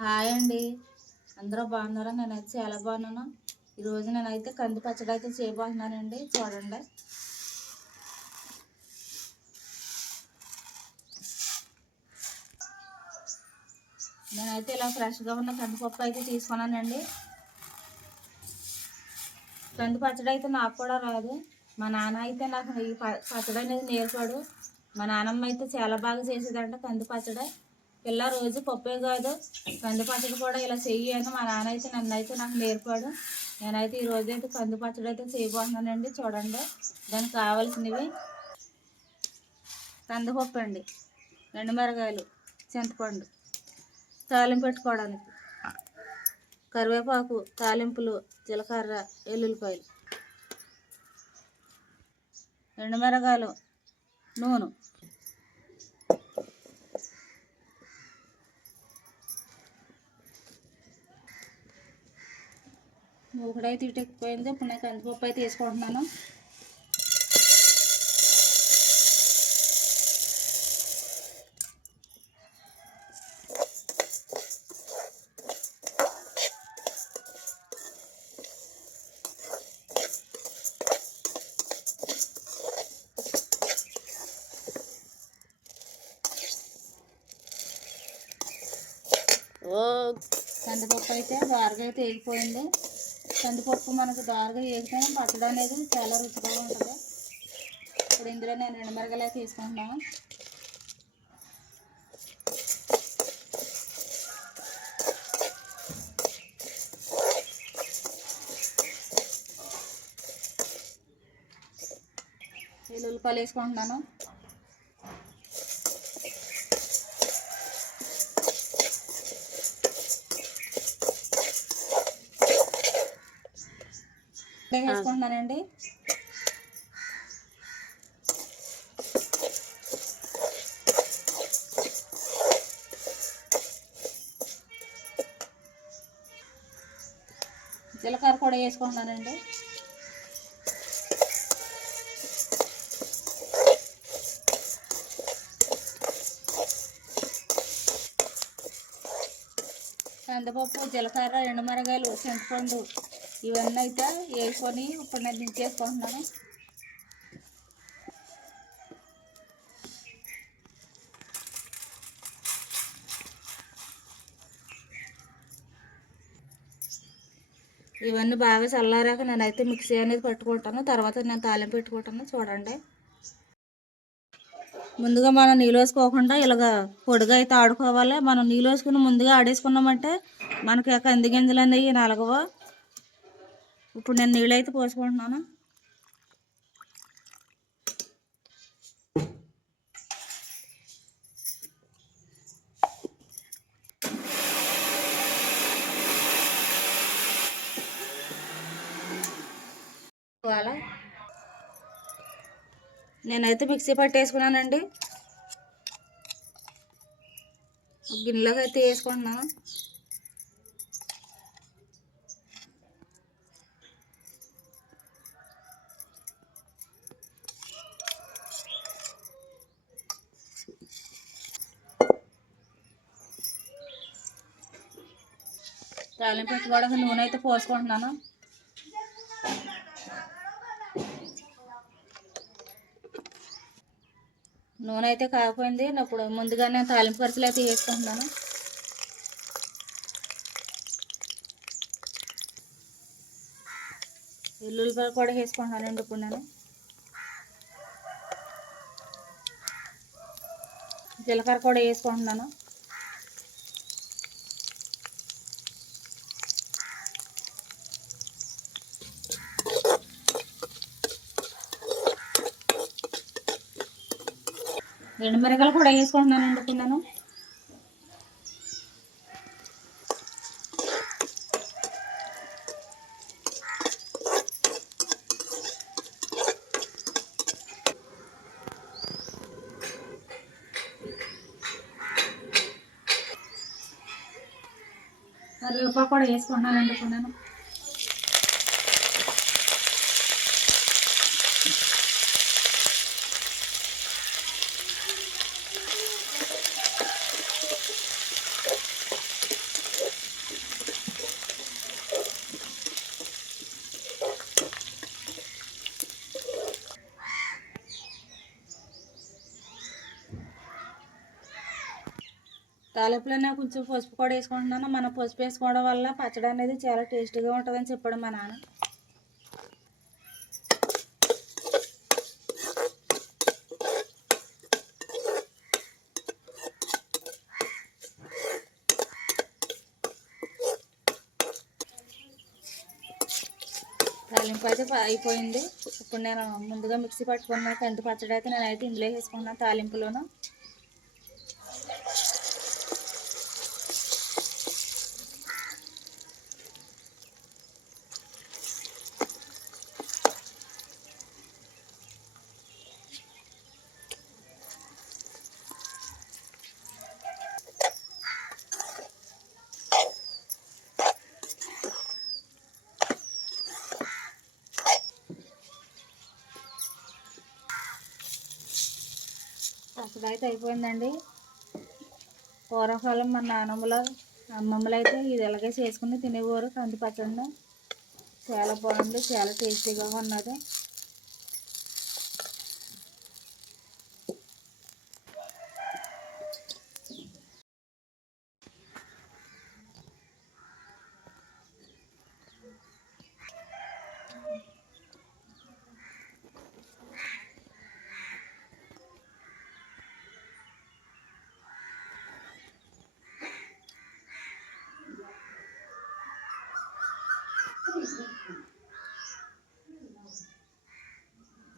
Hi అండి. అందరూ బాగున్నారా? నేనైతే చాలా బాగున్నాను. ఈరోజు నేనైతే కంది పచ్చడి అయితే చేయబోతున్నానండి. చూడండి. నేనైతే ఇలా ఫ్రెష్గా ఉన్న కందిపప్పు అయితే తీసుకున్నానండి. కంది పచ్చడి అయితే నాకు కూడా రాదు. మా నాన్న అయితే నాకు ఈ ప- పచ్చడి అనేది నేర్పాడు. మా నాన్నమ్మ అయితే చాలా బాగా చేసేదంట కంది పచ్చడి. పిల్ల రోజు పప్పే కాదు కంది పచ్చడి కూడా ఇలా చెయ్యాను మా నాన్న అయితే నన్ను అయితే నాకు నేర్పాడు. నేనైతే ఈ రోజు అయితే కంది పచ్చడి అయితే చేయబోతున్నానండి చూడండి. దానికి కావాల్సినవి కందిపప్పు అండి ఎండుమిరగాయలు చింతపండు తాలింపు పెట్టుకోవడానికి. కరివేపాకు తాలింపులు జీలకర్ర ఎల్లుల్లిపాయలు. ఎండుమిరగాయలు నూనె. మూకుడైతే ఇటు ఎక్కిపోయింది ఇప్పుడు నేను కందిపప్పు అయితే వేసుకుంటున్నాను. కందిపప్పు అయితే దారుగా అయితే వేగిపోయింది. కందిపప్పు మనకు దారుగా వేసుకొని పచ్చడి అనేది చాలా రుచిగా ఉంటుంది. ఇప్పుడు ఇందులో నేను రెండు మిరగలు తీసుకుంటున్నాను. వెల్లుల్లిపాయలు వేసుకుంటున్నాను. వేసుకుంటున్నానండి జీలకర్ర కూడా వేసుకుంటున్నానండి. కందిపప్పు జీలకర్ర ఎండుమిరగాయలు చింతపండు ఇవన్నీ అయితే వేసుకొని ఇప్పుడు నేను దించేసుకుంటున్నాను ఇవన్నీ బాగా చల్లారాక నేనైతే మిక్సీ అనేది పట్టుకుంటాను. తర్వాత నేను తాలింపు పెట్టుకుంటాను. చూడండి. ముందుగా మనం నీళ్ళు వేసుకోకుండా ఇలాగ పొడిగా అయితే ఆడుకోవాలి. మనం నీళ్ళు వేసుకుని ముందుగా ఆడేసుకున్నామంటే మనకి కంది గింజలు అనేవి నలగవు. ఇప్పుడు నేను నీళ్ళైతే పోసుకుంటున్నాను. నేనైతే మిక్సీ పట్టేసుకున్నానండి. గిన్నెలోకి అయితే వేసుకుంటున్నాను. తాలింపు పెట్టుకోవడానికి నూనె అయితే పోసుకుంటున్నాను. నూనె అయితే కాకపోయింది. ఇప్పుడు ముందుగా నేను తాలింపు ఖర్చులు అయితే వేసుకుంటున్నాను. ఎల్లుల్లిపాయలు కూడా వేసుకుంటున్నానండి ఇప్పుడు నేను. జీలకర్ర కూడా వేసుకుంటున్నాను. ఎండుమిరకాయలు కూడా వేసుకుంటున్నాను వండుకున్నాను నేను కరివేపాకు కూడా వేసుకుంటున్నానండి ఇప్పుడు నేను తాలింపులోనే కొంచెం పసుపు కూడా వేసుకుంటున్నాను. మన పసుపు వేసుకోవడం వల్ల పచ్చడి అనేది చాలా టేస్టీగా ఉంటుందని చెప్పాడు మా నాన్న. తాలింపు అయితే అయిపోయింది. ఇప్పుడు నేను ముందుగా మిక్సీ పట్టుకున్న కంది పచ్చడి అయితే నేనైతే ఇందులో వేసుకున్నాను తాలింపులోను. పచ్చడి అయితే అయిపోయిందండి. పూర్వకాలం మన నానమ్మల అమ్మమ్మలు అయితే ఇది ఇలాగే చేసుకుని తినేవారు. కంది పచ్చడిని. చాలా బాగుంది. చాలా టేస్టీగా ఉన్నది.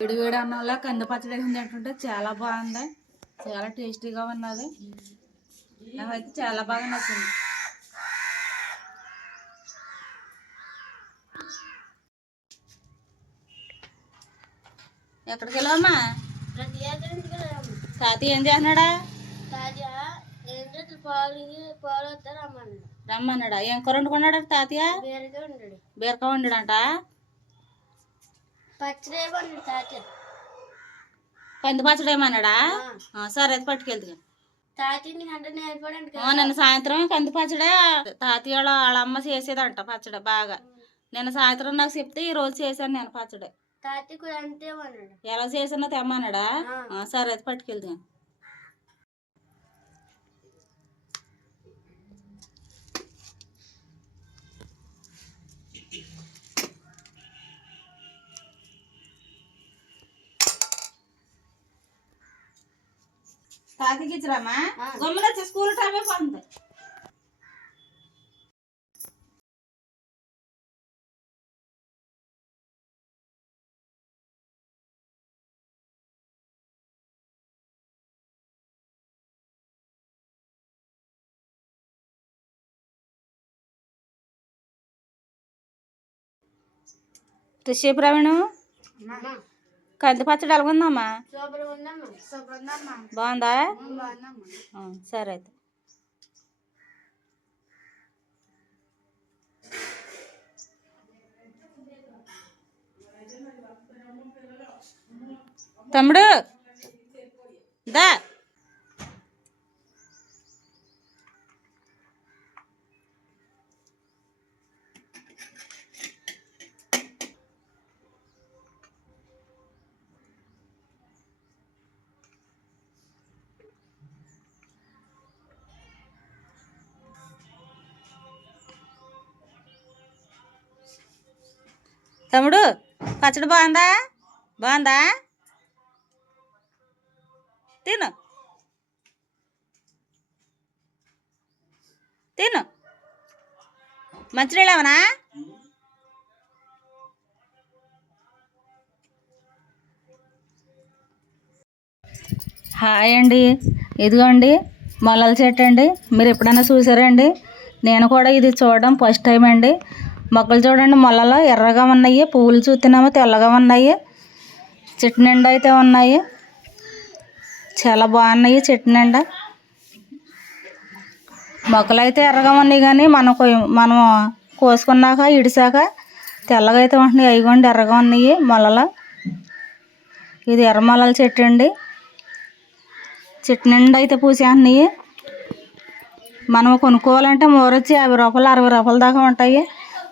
వేడి వేడి అన్నంలో కంది పచ్చడి వేసుకుని తింటుంటే చాలా బాగుంది. చాలా టేస్టీగా ఉన్నది. నాకైతే చాలా బాగా నచ్చింది. ఎక్కడికి వెళ్ళావమ్మా? తాతయ్య ఏం చేస్తున్నాడా? రమ్మన్నాడా. ఏం కూర వండుకున్నాడు తాతయ్య? బీరకాయ వండాడంట పచ్చడి తాత కంది పచ్చడి ఏమన్నాడా? సరే అయితే పట్టుకెళ్తా నిన్న సాయంత్రం కంది పచ్చడే తాతయ్య వాళ్ళ అమ్మ చేసేదంట పచ్చడి బాగా. నిన్న సాయంత్రం నాకు చెప్తే ఈ రోజు చేశాను నేను పచ్చడి. ఎలా చేసానో తెమ్మన్నాడా? సరే అయితే పట్టుకెళ్తా తాతకి ఇచ్చిరామా. గమ్మున స్కూల్ టైం అయిపోతుంది రిషి ప్రవీణ్ కంది పచ్చడి ఎలాగుందమ్మా? బాగుందా? సరే అయితే. తమ్ముడు దా. తమ్ముడు పచ్చడి బాగుందా? బాగుందా? తిను. తిను. మంచినీళ్ళు ఏమన్నా హాయ్ అండి. ఇదిగోండి మొలల చెట్టు అండి. మీరు ఎప్పుడైనా చూసారండి నేను కూడా ఇది చూడడం ఫస్ట్ టైం అండి. మొక్కలు చూడండి మొలలో ఎర్రగా ఉన్నాయి పువ్వులు చూస్తున్నామో తెల్లగా ఉన్నాయి చెట్టు నిండా అయితే ఉన్నాయి. చాలా బాగున్నాయి చెట్టు నిండా. మొక్కలు అయితే ఎర్రగా ఉన్నాయి కానీ మనం మనం కోసుకున్నాక ఇడిసాక తెల్లగా అయితే ఉంటున్నాయి. అయిగోండి ఎర్రగా ఉన్నాయి మొలలు. ఇది ఎర్ర మొలల చెట్టు అండి. చెట్టు నిండా అయితే పూసేస్తున్నాయి. మనం కొనుక్కోవాలంటే మూరొచ్చి యాభై రూపాయలు అరవై రూపాయల దాకా ఉంటాయి.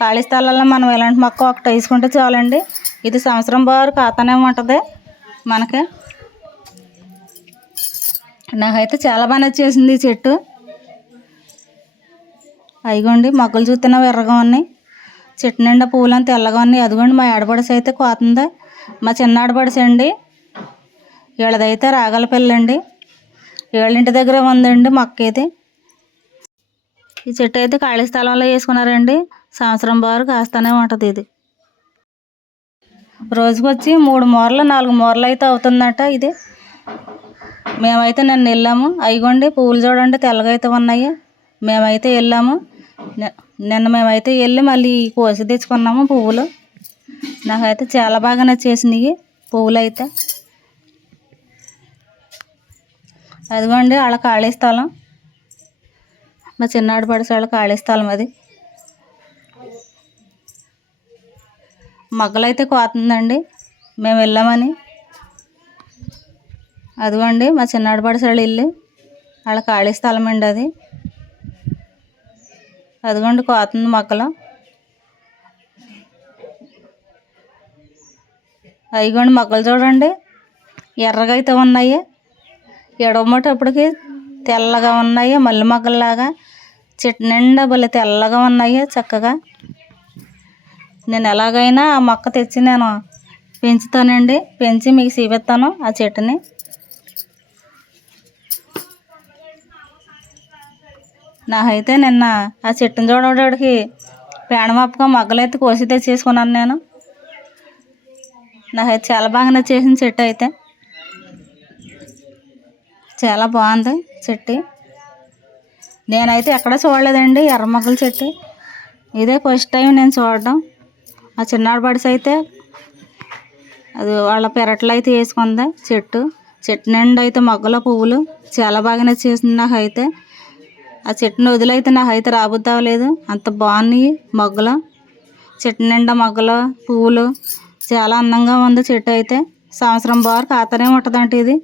ఖాళీ స్థలాల్లో మనం ఇలాంటి మొక్క ఒకటి వేసుకుంటే చాలండి. ఇది సంవత్సరం బారు కాతానే ఉంటుంది మనకి. నాకైతే చాలా బాగా నచ్చేసింది ఈ చెట్టు. అయిగోండి మొక్కలు చూస్తున్నా ఎర్రగా ఉన్నాయి. చెట్టు నిండా పూలు తెల్లగా ఉన్నాయి. అదిగోండి మా ఆడపడుసు అయితే కోతుంది. మా చిన్న ఆడపడుసు అండి వీళ్ళదైతే రాగల పిల్లండి. వీళ్ళింటి దగ్గర ఉందండి మొక్క ఇది. ఈ చెట్టు అయితే ఖాళీ స్థలంలో వేసుకున్నారండి. సంవత్సరం బారు కాస్తానే ఉంటుంది ఇది. రోజుకొచ్చి మూడు మూరలు నాలుగు మూరలు అయితే అవుతుందట ఇది. మేమైతే నిన్న వెళ్ళాము. అయిగోండి పువ్వులు చూడండి తెల్లగా అయితే ఉన్నాయి. మేమైతే వెళ్ళాము. నిన్న మేమైతే వెళ్ళి మళ్ళీ కోసి తెచ్చుకున్నాము పువ్వులు. నాకైతే చాలా బాగా నచ్చేసినాయి పువ్వులు అయితే. అదిగోండి వాళ్ళ ఖాళీ స్థలం. మా చిన్నాడు పడిసే ఖాళీ స్థలం అది. మగ్గలైతే కోతుందండి. మేము వెళ్ళామని. అదిగోండి మా చిన్నాడు పడిసాడు ఇల్లు. వాళ్ళ ఖాళీ స్థలం అండి అది. అదిగోండి కోతుంది మొక్కలు అయిగోండి మొక్కలు చూడండి. ఎర్రగా అయితే ఉన్నాయి. ఎడమటప్పటికి తెల్లగా ఉన్నాయి మల్లె మొగ్గల్లాగా చెట్టు నిండా భలే తెల్లగా ఉన్నాయి చక్కగా. నేను ఎలాగైనా ఆ మొక్క తెచ్చి నేను పెంచుతానండి. పెంచి మీకు చూపిస్తాను ఆ చెట్టుని. నాకైతే నిన్న ఆ చెట్టుని చూడడానికి పేడమప్పగా మొగ్గలైతే కోసి తెచ్చేసుకున్నాను నేను. నాకైతే చాలా బాగా నచ్చేసిన చెట్టు అయితే. చాలా బాగుంది చెట్టు. నేనైతే ఎక్కడ చూడలేదండి ఎర్రమగ్గల చెట్టు. ఇదే ఫస్ట్ టైం నేను చూడడం. ఆ చిన్నాడు బడిసి అయితే అది వాళ్ళ పెరట్లో అయితే వేసుకుంది చెట్టు. చెట్టు నిండా అయితే మొగ్గల పువ్వులు. చాలా బాగా నచ్చేసింది నాకైతే. ఆ చెట్టుని వదిలైతే నాకైతే రాబుద్ది అవ్వలేదు అంత బాగున్నాయి మొగ్గలు. చెట్టు నిండా మొగ్గలు పువ్వులు. చాలా అందంగా ఉంది చెట్టు అయితే. సంవత్సరం బారు కాతనే ఉంటుందంట ఇది.